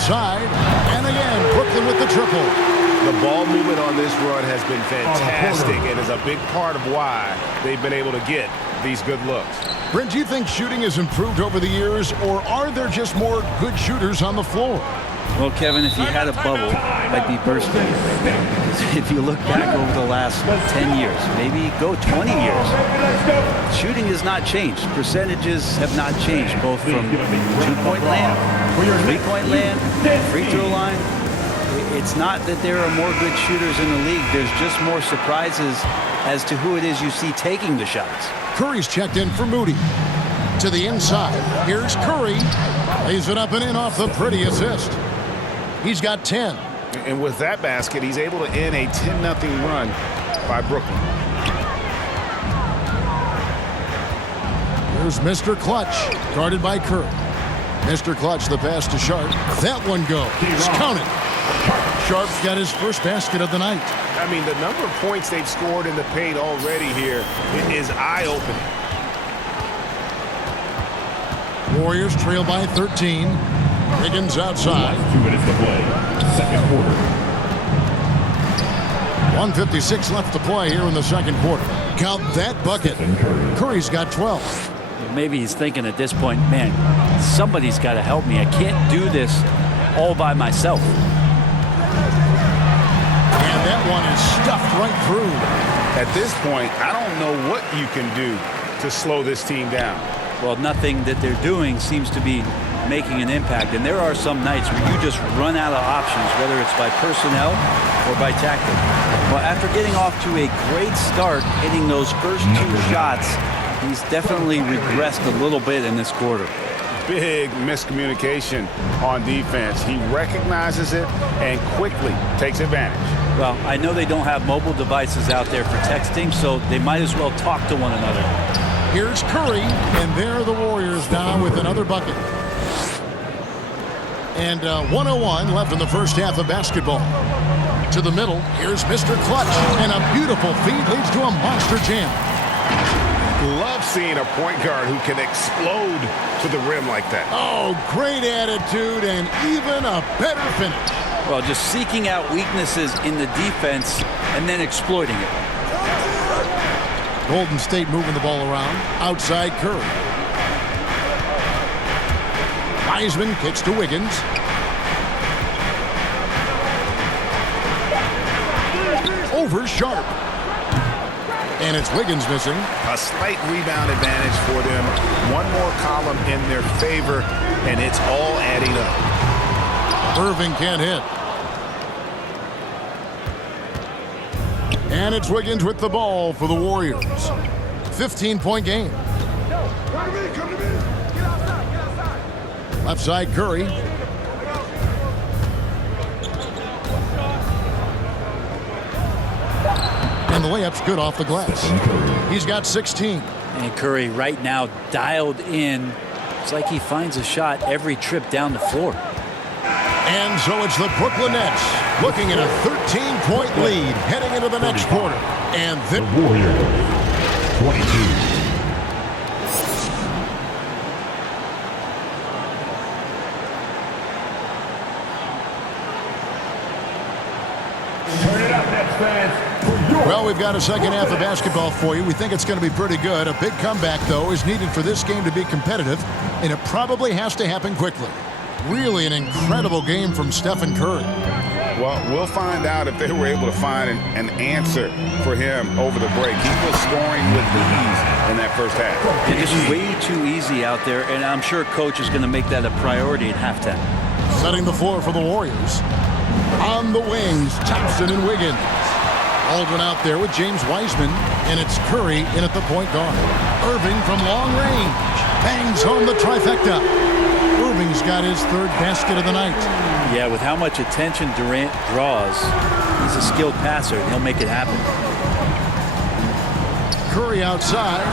outside. And again, Brooklyn with the triple. The ball movement on this run has been fantastic and is a big part of why they've been able to get these good looks. Brent, do you think shooting has improved over the years, or are there just more good shooters on the floor? Well, Kevin, if you had a bubble, I'd be bursting. Because if you look back over the last 10 years, maybe go 20 years, shooting has not changed. Percentages have not changed, both from two-point land, three-point land, free throw line. It's not that there are more good shooters in the league. There's just more surprises as to who it is you see taking the shots. Curry's checked in for Moody. To the inside. Here's Curry. Lays it up and in off the pretty assist. He's got 10. And with that basket, he's able to end a 10-0 run by Brooklyn. Here's Mr. Clutch, guarded by Curry. Mr. Clutch, the pass to Sharp. That one goes. Count it. Sharp's got his first basket of the night. I mean, the number of points they've scored in the paint already here is eye-opening. Warriors trail by 13. Wiggins outside. 2 minutes to play. Second quarter. 1:56 left to play here in the second quarter. Count that bucket. Curry's got 12. Maybe he's thinking at this point, man, somebody's got to help me. I can't do this all by myself. And that one is stuffed right through. At this point, I don't know what you can do to slow this team down. Well, nothing that they're doing seems to be making an impact. And there are some nights where you just run out of options, whether it's by personnel or by tactic. Well, after getting off to a great start, hitting those first 2 shots, he's definitely regressed a little bit in this quarter. Big miscommunication on defense. He recognizes it and quickly takes advantage. Well, I know they don't have mobile devices out there for texting, so they might as well talk to one another. Here's Curry, and there are the Warriors down with another bucket. And 1:01 left in the first half of basketball. To the middle, here's Mr. Clutch, and a beautiful feed leads to a monster jam. Love seeing a point guard who can explode to the rim like that. Oh, great attitude and even a better finish. Well, just seeking out weaknesses in the defense and then exploiting it. Golden State moving the ball around. Outside Curry. Wiseman kicks to Wiggins. Over Sharp. And it's Wiggins missing. A slight rebound advantage for them. One more column in their favor, and it's all adding up. Irving can't hit. And it's Wiggins with the ball for the Warriors. 15-point game. Left side Curry. And the layup's good off the glass. He's got 16. And Curry right now dialed in. It's like he finds a shot every trip down the floor. And so it's the Brooklyn Nets looking at a 13-point lead heading into the next quarter. And the Warriors, 22. Turn it up, Nets fans. Well, we've got a second half of basketball for you. We think it's going to be pretty good. A big comeback, though, is needed for this game to be competitive, and it probably has to happen quickly. Really an incredible game from Stephen Curry. Well, we'll find out if they were able to find an answer for him over the break. He was scoring with ease in that first half. It is way too easy out there, and I'm sure Coach is going to make that a priority at halftime. Setting the floor for the Warriors. On the wings, Thompson and Wiggins. Aldrin out there with James Wiseman, and it's Curry in at the point guard. Irving from long range bangs home the trifecta. Irving's got his 3rd basket of the night. Yeah, with how much attention Durant draws, he's a skilled passer, and he'll make it happen. Curry outside.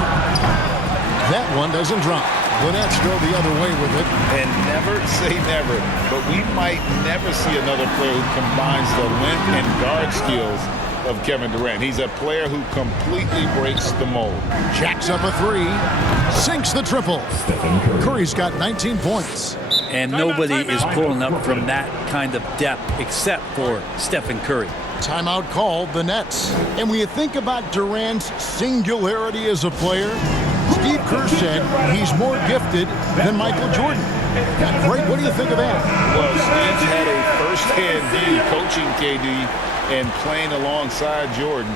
That one doesn't drop. Lynette's go the other way with it. And never say never, but we might never see another player who combines the length and guard skills of Kevin Durant. He's a player who completely breaks the mold. Jacks up a 3. Sinks the triple. Curry's got 19 points. And nobody is pulling up from that kind of depth except for Stephen Curry. Timeout called the Nets. And when you think about Durant's singularity as a player, Steve Kerr said he's more gifted than Michael Jordan. Greg, what do you think of that? Well, Steve's had a first-hand view coaching KD and playing alongside Jordan.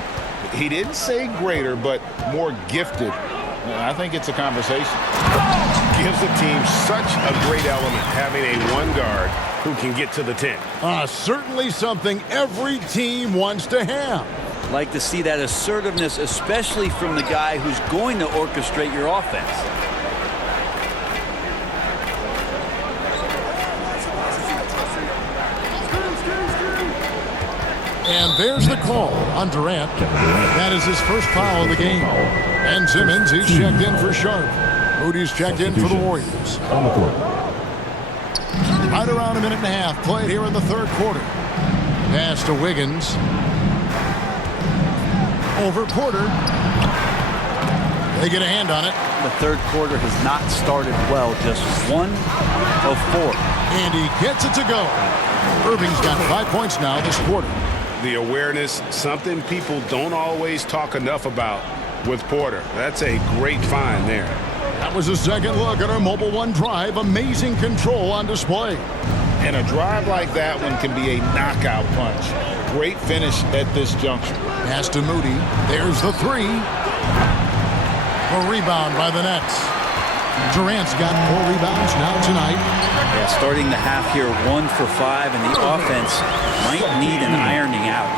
He didn't say greater, but more gifted. I think it's a conversation. Gives the team such a great element having a one guard who can get to the 10. Certainly something every team wants to have. Like to see that assertiveness, especially from the guy who's going to orchestrate your offense. And there's the call on Durant. That is his first foul of the game. And Simmons, he's checked in for Sharp. Moody's checked in for the Warriors. On the court. Right around a minute and a half played here in the third quarter. Pass to Wiggins. Over Porter. They get a hand on it. The third quarter has not started well, just 1 of 4. And he gets it to go. Irving's got 5 points now this quarter. The awareness, something people don't always talk enough about with Porter. That's a great find there. That was a second look at our Mobile One drive. Amazing control on display. And a drive like that one can be a knockout punch. Great finish at this juncture. Pass to Moody. There's the three. A rebound by the Nets. Durant's got 4 rebounds now tonight. Yeah, starting the half here 1 for 5, and the offense might need an ironing out.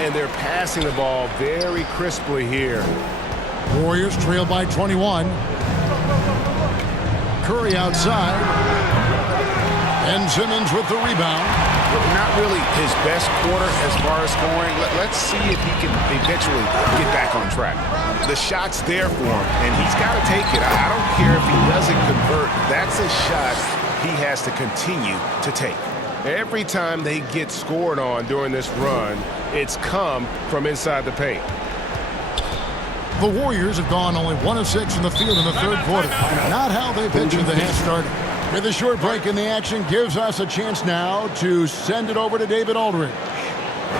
And they're passing the ball very crisply here. Warriors trail by 21. Curry outside. And Simmons with the rebound. Not really his best quarter as far as scoring. Let's see if he can eventually get back on track. The shot's there for him, and he's got to take it. I don't care if he doesn't convert. That's a shot he has to continue to take. Every time they get scored on during this run, it's come from inside the paint. The Warriors have gone only 1 of 6 in the field in the third quarter. Not how they pictured the half started. With a short break in the action, gives us a chance now to send it over to David Aldridge.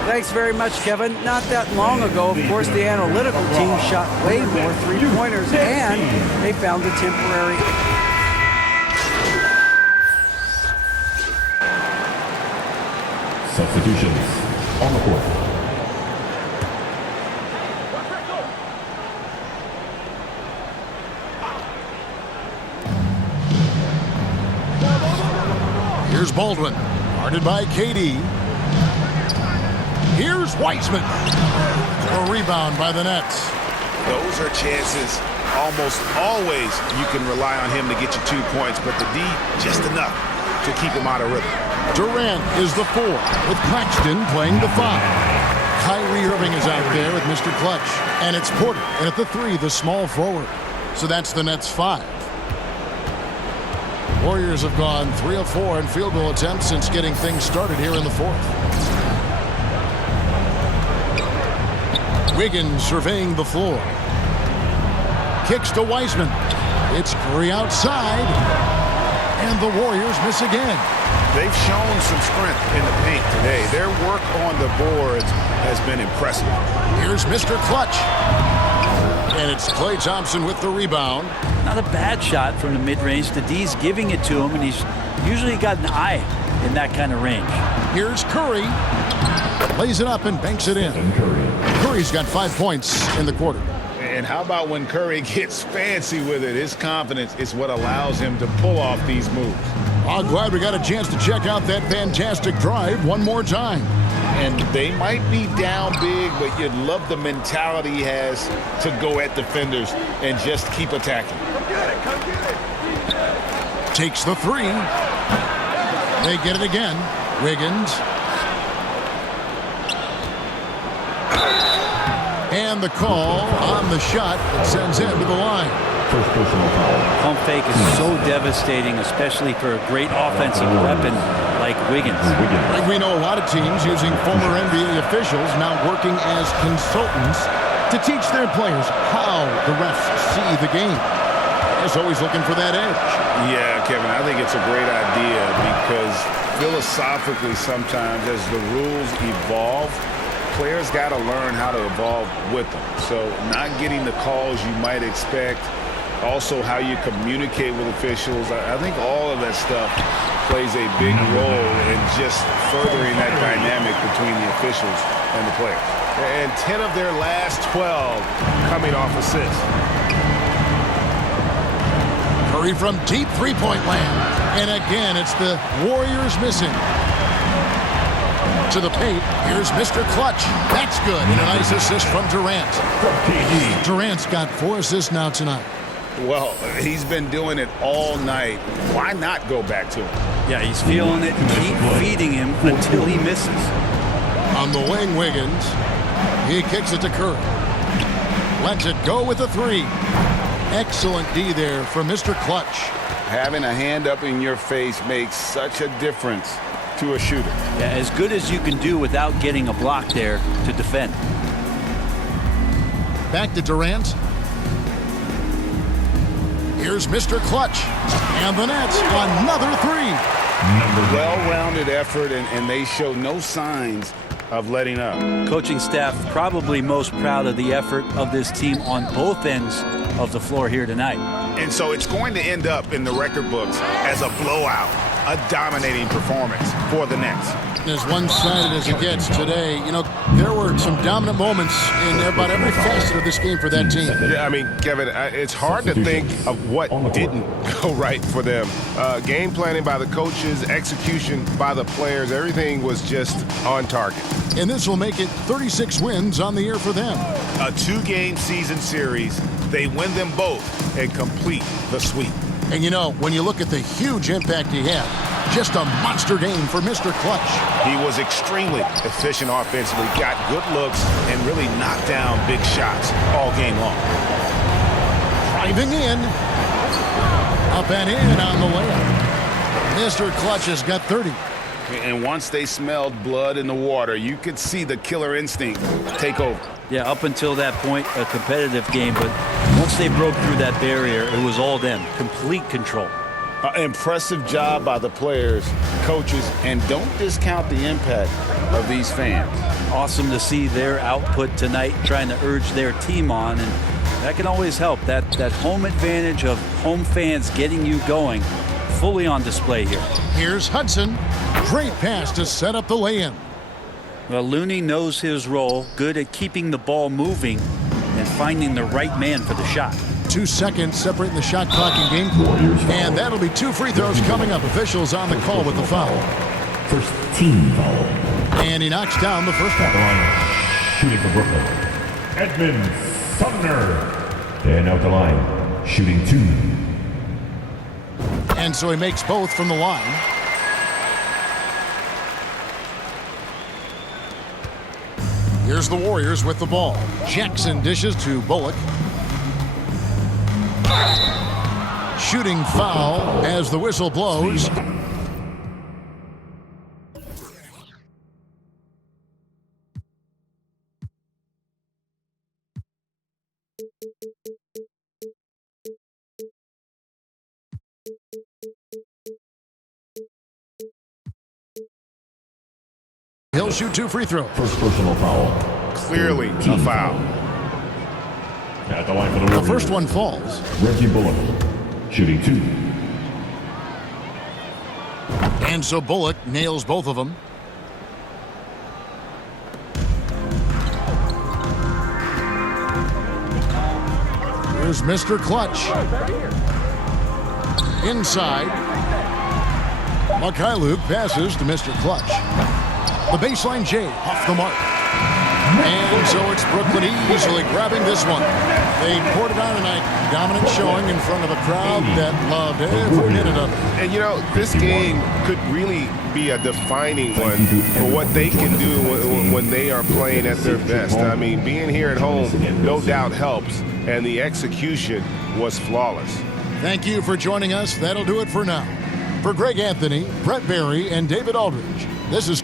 Thanks very much, Kevin. Not that long ago, of course, the analytical team shot way more three-pointers, and they found a temporary... Substitutions on the court. Here's Baldwin, guarded by KD. Here's Wiseman. A rebound by the Nets. Those are chances. Almost always you can rely on him to get you 2 points, but the D, just enough to keep him out of rhythm. Durant is the 4, with Claxton playing the 5. Kyrie Irving is out there with Mr. Clutch. And it's Porter, and at the 3, the small forward. So that's the Nets' 5. Warriors have gone 3 of 4 in field goal attempts since getting things started here in the fourth. Wiggins surveying the floor. Kicks to Wiseman. It's Curry outside. And the Warriors miss again. They've shown some strength in the paint today. Their work on the boards has been impressive. Here's Mr. Clutch. And it's Klay Thompson with the rebound. Not a bad shot from the mid-range. The D's giving it to him, and he's usually got an eye in that kind of range. Here's Curry. Lays it up and banks it in. Curry's got 5 points in the quarter. And how about when Curry gets fancy with it? His confidence is what allows him to pull off these moves. I'm glad we got a chance to check out that fantastic drive one more time. And they might be down big, but you'd love the mentality he has to go at defenders and just keep attacking. Takes the 3. They get it again. Wiggins. And the call on the shot that sends him to the line. First personal foul. Pump fake is so devastating, especially for a great offensive weapon like Wiggins. Like we know a lot of teams using former NBA officials now working as consultants to teach their players how the refs see the game. Stars always looking for that edge. Yeah, Kevin, I think it's a great idea because philosophically sometimes as the rules evolve, players got to learn how to evolve with them. So not getting the calls you might expect, also how you communicate with officials. I think all of that stuff plays a big role in just furthering that dynamic between the officials and the players. And 10 of their last 12 coming off assists. Curry from deep three-point land. And again, it's the Warriors missing. To the paint, here's Mr. Clutch. That's good. And a nice assist from Durant. Durant's got 4 assists now tonight. Well, he's been doing it all night. Why not go back to him? Yeah, he's feeling it. Keep feeding him until he misses. On the wing, Wiggins. He kicks it to Curry. Lets it go with a 3. Excellent D there from Mr. Clutch. Having a hand up in your face makes such a difference to a shooter. Yeah, as good as you can do without getting a block there to defend. Back to Durant. Here's Mr. Clutch. And the Nets, another 3. Well-rounded effort, and they show no signs of letting up. Coaching staff probably most proud of the effort of this team on both ends of the floor here tonight. And so it's going to end up in the record books as a blowout, a dominating performance for the Nets. As one-sided as it gets today, you know, there were some dominant moments in about every facet of this game for that team. Yeah, I mean, Kevin, it's hard to think of what didn't go right for them. Game planning by the coaches, execution by the players, everything was just on target. And this will make it 36 wins on the year for them. A 2-game season series, they win them both and complete the sweep. And you know, when you look at the huge impact he had, just a monster game for Mr. Clutch. He was extremely efficient offensively, got good looks, and really knocked down big shots all game long. Driving in. Up and in on the layup. Mr. Clutch has got 30. And once they smelled blood in the water, you could see the killer instinct take over. Yeah, up until that point, a competitive game, but once they broke through that barrier, it was all them. Complete control. Impressive job by the players, coaches, and don't discount the impact of these fans. Awesome to see their output tonight, trying to urge their team on, and that can always help. That home advantage of home fans getting you going, fully on display here. Here's Hudson. Great pass to set up the lay-in. Well, Looney knows his role, good at keeping the ball moving and finding the right man for the shot. 2 seconds separating the shot clock and game. And that'll be 2 free throws coming up. Officials on the call with the foul. First team foul. And he knocks down the first one. Shooting for Brooklyn, Edmund Sumner. And out the line, shooting 2. And so he makes both from the line. Here's the Warriors with the ball. Jackson dishes to Bullock. Shooting foul as the whistle blows. He'll shoot 2 free throws. First personal foul. Clearly a foul. At the line for the The Warriors. first one falls. Reggie Bullock, shooting 2. And so Bullock nails both of them. Here's Mr. Clutch. Inside. Luke passes to Mr. Clutch. The baseline J off the mark. And so it's Brooklyn easily grabbing this one. They poured it on tonight. Dominant showing in front of a crowd that loved every minute of it. And, you know, this game could really be a defining one for what they can do when they are playing at their best. I mean, being here at home no doubt helps, and the execution was flawless. Thank you for joining us. That'll do it for now. For Greg Anthony, Brett Barry, and David Aldridge, this is